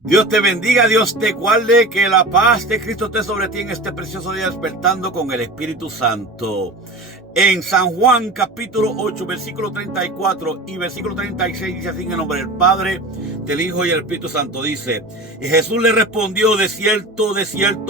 Dios te bendiga, Dios te guarde, que la paz de Cristo esté sobre ti en este precioso día, despertando con el Espíritu Santo. En San Juan capítulo 8, versículo 34 y versículo 36 dice así en el nombre del Padre, del Hijo y del Espíritu Santo. Dice, y Jesús le respondió, de cierto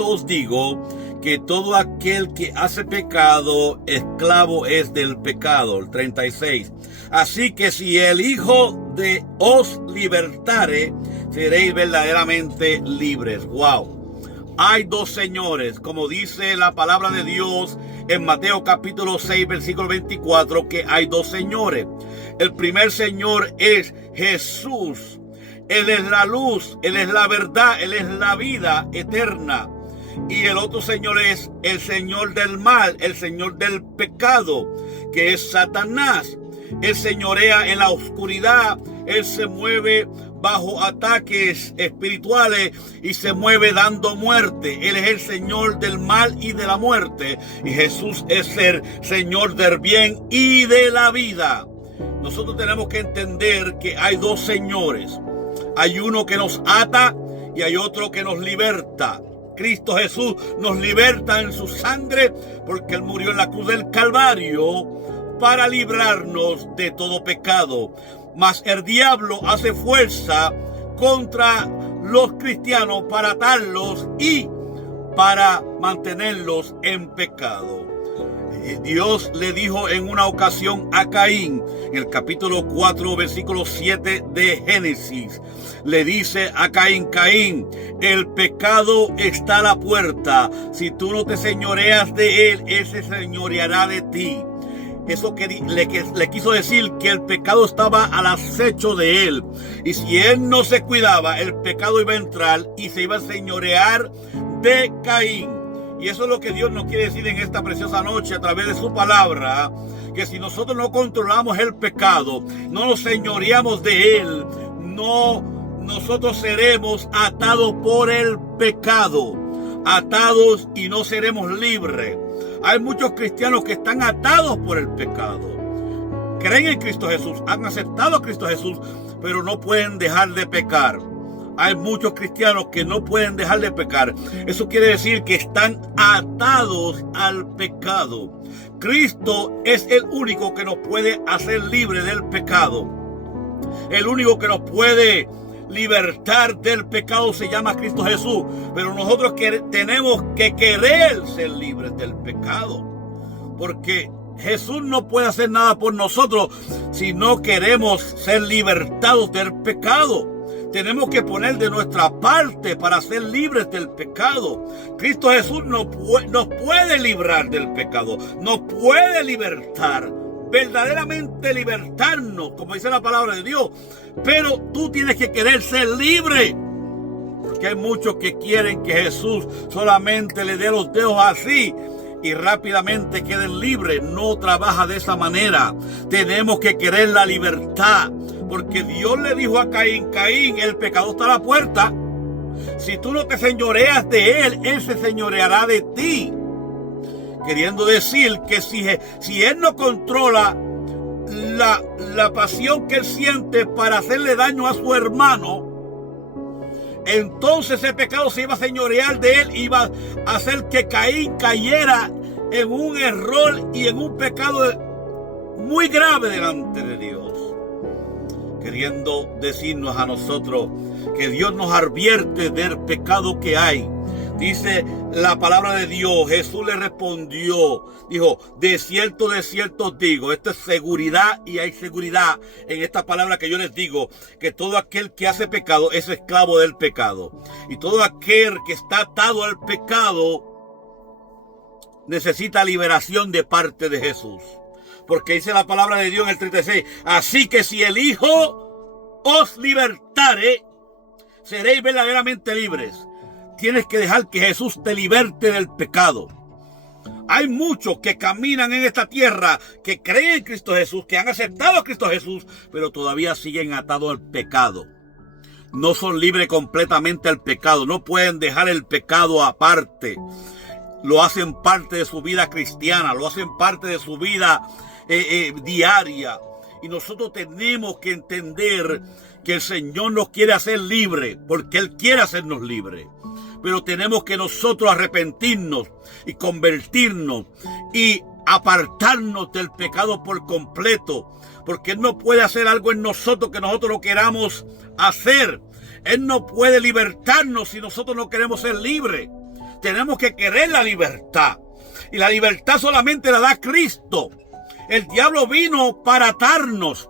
os digo, que todo aquel que hace pecado, esclavo es del pecado. El 36. Así que si el Hijo de os libertare, seréis verdaderamente libres. Wow. Hay dos señores, como dice la palabra de Dios en Mateo capítulo 6, versículo 24, que hay dos señores. El primer señor es Jesús. Él es la luz, Él es la verdad, Él es la vida eterna. Y el otro señor es el señor del mal, el señor del pecado, que es Satanás. Él señorea en la oscuridad, él se mueve bajo ataques espirituales y se mueve dando muerte. Él es el señor del mal y de la muerte. Y Jesús es el señor del bien y de la vida. Nosotros tenemos que entender que hay dos señores. Hay uno que nos ata y hay otro que nos liberta. Cristo Jesús nos liberta en su sangre porque Él murió en la cruz del Calvario para librarnos de todo pecado. Mas el diablo hace fuerza contra los cristianos para atarlos y para mantenerlos en pecado. Dios le dijo en una ocasión a Caín, en el capítulo 4, versículo 7 de Génesis, le dice a Caín, Caín, el pecado está a la puerta. Si tú no te señoreas de él, él se señoreará de ti. Eso que le quiso decir que el pecado estaba al acecho de él. Y si él no se cuidaba, el pecado iba a entrar y se iba a señorear de Caín. Y eso es lo que Dios nos quiere decir en esta preciosa noche a través de su palabra. Que si nosotros no controlamos el pecado, no nos señoreamos de él, nosotros seremos atados por el pecado. Atados y no seremos libres. Hay muchos cristianos que están atados por el pecado. Creen en Cristo Jesús, han aceptado a Cristo Jesús, pero no pueden dejar de pecar. Hay muchos cristianos que no pueden dejar de pecar. Eso quiere decir que están atados al pecado. Cristo es el único que nos puede hacer libres del pecado. El único que nos puede libertar del pecado se llama Cristo Jesús. Pero nosotros tenemos que querer ser libres del pecado. Porque Jesús no puede hacer nada por nosotros si no queremos ser libertados del pecado. Tenemos que poner de nuestra parte para ser libres del pecado. Cristo Jesús nos puede librar del pecado. Nos puede libertar. Verdaderamente libertarnos, como dice la palabra de Dios. Pero tú tienes que querer ser libre. Porque hay muchos que quieren que Jesús solamente le dé los dedos así y rápidamente queden libres. No trabaja de esa manera. Tenemos que querer la libertad. Porque Dios le dijo a Caín, Caín, el pecado está a la puerta. Si tú no te señoreas de él, él se señoreará de ti. Queriendo decir que si él no controla la pasión que él siente para hacerle daño a su hermano, entonces el pecado se iba a señorear de él, iba a hacer que Caín cayera en un error y en un pecado muy grave delante de Dios. Queriendo decirnos a nosotros que Dios nos advierte del pecado que hay. Dice la palabra de Dios, Jesús le respondió, dijo, de cierto os digo. Esto es seguridad y hay seguridad en esta palabra que yo les digo, que todo aquel que hace pecado es esclavo del pecado. Y todo aquel que está atado al pecado necesita liberación de parte de Jesús. Porque dice la palabra de Dios en el 36, así que si el Hijo os libertare, seréis verdaderamente libres. Tienes que dejar que Jesús te liberte del pecado. Hay muchos que caminan en esta tierra, que creen en Cristo Jesús, que han aceptado a Cristo Jesús, pero todavía siguen atados al pecado. No son libres completamente del pecado, no pueden dejar el pecado aparte. Lo hacen parte de su vida cristiana, lo hacen parte de su vida diaria. Y nosotros tenemos que entender que el Señor nos quiere hacer libres, porque Él quiere hacernos libres. Pero tenemos que nosotros arrepentirnos y convertirnos y apartarnos del pecado por completo, porque Él no puede hacer algo en nosotros que nosotros no queramos hacer. Él no puede libertarnos si nosotros no queremos ser libres. Tenemos que querer la libertad, y la libertad solamente la da Cristo. El diablo vino para atarnos,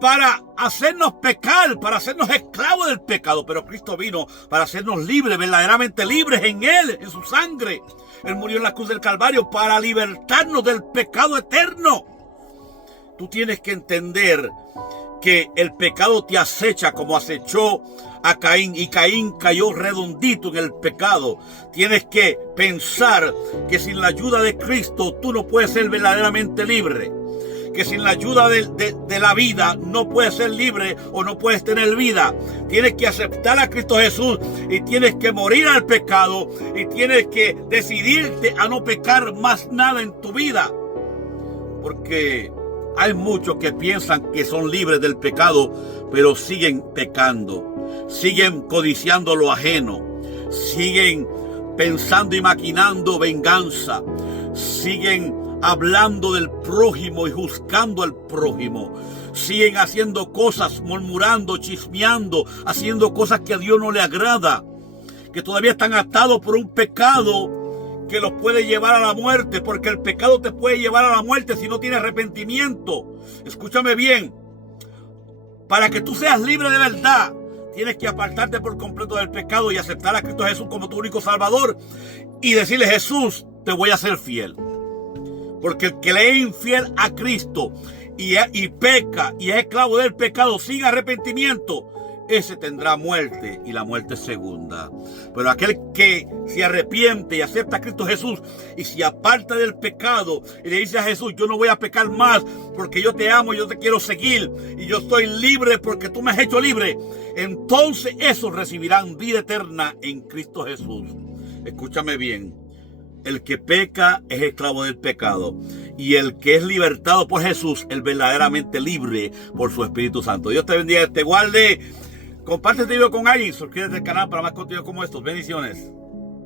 para hacernos pecar, para hacernos esclavos del pecado, pero Cristo vino para hacernos libres, verdaderamente libres en Él, en su sangre. Él murió en la cruz del Calvario para libertarnos del pecado eterno. Tú tienes que entender que el pecado te acecha como acechó a Caín, y Caín cayó redondito en el pecado. Tienes que pensar que sin la ayuda de Cristo tú no puedes ser verdaderamente libre, que sin la ayuda de la vida no puedes ser libre o no puedes tener vida. Tienes que aceptar a Cristo Jesús y tienes que morir al pecado y tienes que decidirte a no pecar más nada en tu vida, porque hay muchos que piensan que son libres del pecado, pero siguen pecando, siguen codiciando lo ajeno, siguen pensando y maquinando venganza, siguen hablando del prójimo y juzgando al prójimo, siguen haciendo cosas, murmurando, chismeando, haciendo cosas que a Dios no le agrada, que todavía están atados por un pecado que los puede llevar a la muerte, porque el pecado te puede llevar a la muerte si no tienes arrepentimiento. Escúchame bien, para que tú seas libre de verdad, tienes que apartarte por completo del pecado y aceptar a Cristo Jesús como tu único Salvador y decirle: Jesús, te voy a ser fiel. Porque el que le es infiel a Cristo y peca y es esclavo del pecado sin arrepentimiento, ese tendrá muerte, y la muerte segunda. Pero aquel que se arrepiente y acepta a Cristo Jesús y se aparta del pecado y le dice a Jesús: yo no voy a pecar más porque yo te amo, yo te quiero seguir y yo estoy libre porque tú me has hecho libre, entonces esos recibirán vida eterna en Cristo Jesús. Escúchame bien. El que peca es esclavo del pecado, y el que es libertado por Jesús es verdaderamente libre por su Espíritu Santo. Dios te bendiga, te guarde. Comparte este video con alguien, suscríbete al canal para más contenido como estos. Bendiciones.